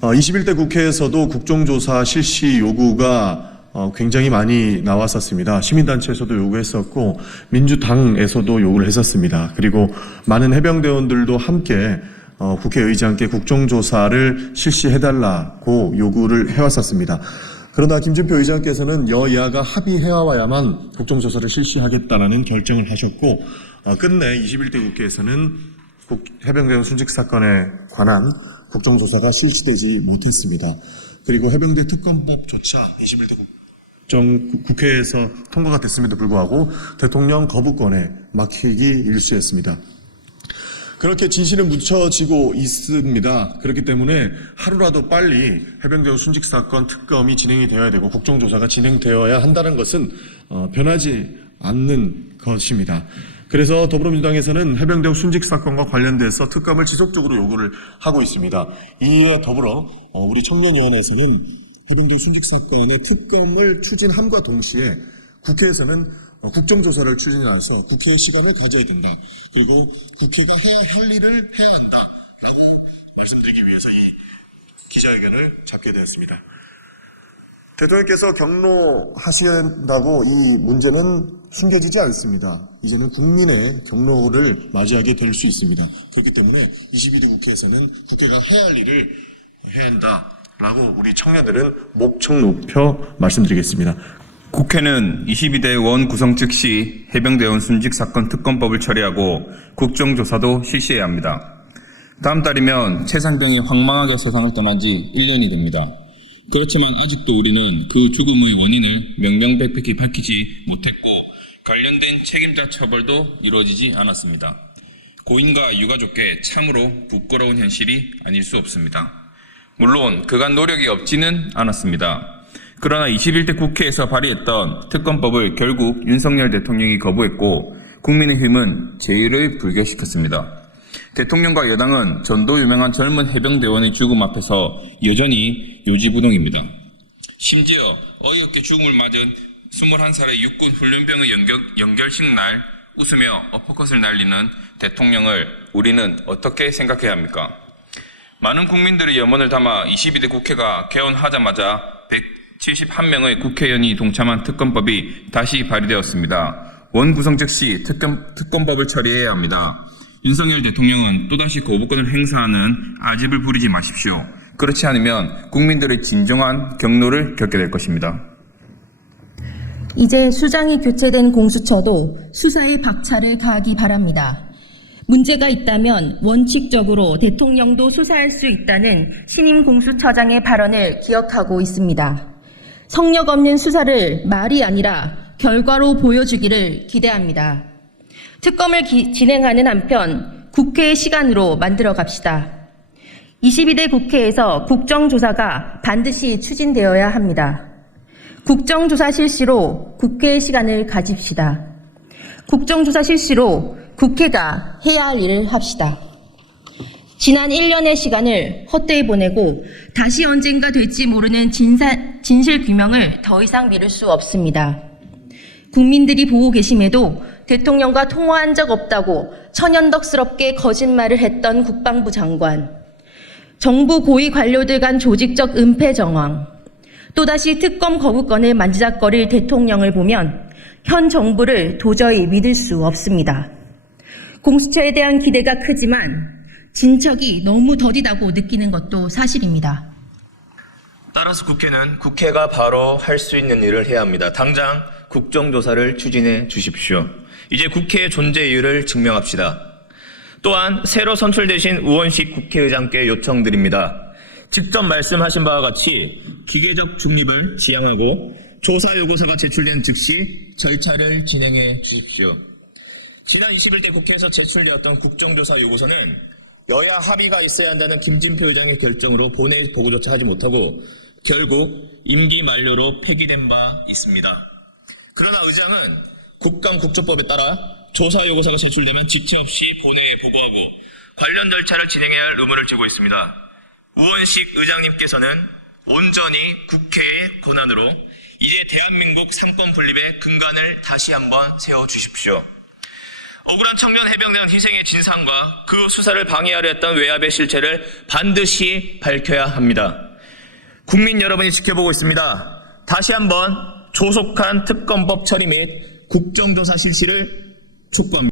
21대 국회에서도 국정조사 실시 요구가 굉장히 많이 나왔었습니다. 시민단체에서도 요구했었고 민주당에서도 요구를 했었습니다. 그리고 많은 해병대원들도 함께 국회의장께 국정조사를 실시해달라고 요구를 해왔었습니다. 그러나 김진표 의장께서는 여야가 합의해와야만 국정조사를 실시하겠다는 결정을 하셨고 끝내 21대 국회에서는 해병대원 순직 사건에 관한 국정조사가 실시되지 못했습니다. 그리고 해병대 특검법조차 21대 국회에서 통과가 됐음에도 불구하고 대통령 거부권에 막히기 일쑤였습니다. 그렇게 진실은 묻혀지고 있습니다. 그렇기 때문에 하루라도 빨리 해병대원 순직 사건 특검이 진행이 되어야 되고 국정조사가 진행되어야 한다는 것은 변하지 않는 것입니다. 그래서 더불어민주당에서는 해병대원 순직 사건과 관련돼서 특검을 지속적으로 요구를 하고 있습니다. 이에 더불어 우리 청년위원회에서는 해병대원 순직 사건의 특검을 추진함과 동시에 국회에서는 국정조사를 추진해서 국회의 시간을 가져야 된다. 그리고 국회가 해야 할 일을 해야 한다라고 말씀드리기 위해서 이 기자회견을 잡게 되었습니다. 대통령께서 경로하신다고 이 문제는 숨겨지지 않습니다. 이제는 국민의 경로를 맞이하게 될 수 있습니다. 그렇기 때문에 22대 국회에서는 국회가 해야 할 일을 해야 한다라고 우리 청년들은 목청 높여 말씀드리겠습니다. 국회는 22대 원 구성 즉시 해병대원 순직 사건 특검법을 처리하고 국정조사도 실시해야 합니다. 다음 달이면 최산병이 황망하게 세상을 떠난 지 1년이 됩니다. 그렇지만 아직도 우리는 그 죽음의 원인을 명명백백히 밝히지 못했고 관련된 책임자 처벌도 이루어지지 않았습니다. 고인과 유가족께 참으로 부끄러운 현실이 아닐 수 없습니다. 물론 그간 노력이 없지는 않았습니다. 그러나 21대 국회에서 발의했던 특검법을 결국 윤석열 대통령이 거부했고 국민의힘은 제의를 불결시켰습니다. 대통령과 여당은 전도 유명한 젊은 해병대원의 죽음 앞에서 여전히 요지부동입니다. 심지어 어이없게 죽음을 맞은 21살의 육군 훈련병의 연결식 날 웃으며 어퍼컷을 날리는 대통령을 우리는 어떻게 생각해야 합니까? 많은 국민들의 염원을 담아 22대 국회가 개원하자마자 171명의 국회의원이 동참한 특검법이 다시 발의되었습니다. 원구성 즉시 특검법을 처리해야 합니다. 윤석열 대통령은 또다시 거부권을 행사하는 아집을 부리지 마십시오. 그렇지 않으면 국민들의 진정한 경로를 겪게 될 것입니다. 이제 수장이 교체된 공수처도 수사에 박차를 가하기 바랍니다. 문제가 있다면 원칙적으로 대통령도 수사할 수 있다는 신임 공수처장의 발언을 기억하고 있습니다. 성역 없는 수사를 말이 아니라 결과로 보여주기를 기대합니다. 특검을 진행하는 한편 국회의 시간으로 만들어 갑시다. 22대 국회에서 국정조사가 반드시 추진되어야 합니다. 국정조사 실시로 국회의 시간을 가집시다. 국정조사 실시로 국회가 해야 할 일을 합시다. 지난 1년의 시간을 헛되이 보내고 다시 언젠가 될지 모르는 진실 규명을 더 이상 미룰 수 없습니다. 국민들이 보고 계심에도 대통령과 통화한 적 없다고 천연덕스럽게 거짓말을 했던 국방부 장관, 정부 고위 관료들 간 조직적 은폐 정황, 또다시 특검 거부권을 만지작거릴 대통령을 보면 현 정부를 도저히 믿을 수 없습니다. 공수처에 대한 기대가 크지만 진척이 너무 더디다고 느끼는 것도 사실입니다. 따라서 국회는 국회가 바로 할 수 있는 일을 해야 합니다. 당장 국정조사를 추진해 주십시오. 이제 국회의 존재 이유를 증명합시다. 또한 새로 선출되신 우원식 국회의장께 요청드립니다. 직접 말씀하신 바와 같이 기계적 중립을 지향하고 조사 요구서가 제출된 즉시 절차를 진행해 주십시오. 지난 21대 국회에서 제출되었던 국정조사 요구서는 여야 합의가 있어야 한다는 김진표 의장의 결정으로 본회의 보고조차 하지 못하고 결국 임기 만료로 폐기된 바 있습니다. 그러나 의장은 국감국조법에 따라 조사 요구서가 제출되면 지체 없이 본회의에 보고하고 관련 절차를 진행해야 할 의무를 지고 있습니다. 우원식 의장님께서는 온전히 국회의 권한으로 이제 대한민국 삼권 분립의 근간을 다시 한번 세워주십시오. 억울한 청년 해병대원 희생의 진상과 그 수사를 방해하려 했던 외압의 실체를 반드시 밝혀야 합니다. 국민 여러분이 지켜보고 있습니다. 다시 한번 조속한 특검법 처리 및 국정조사 실시를 촉구합니다.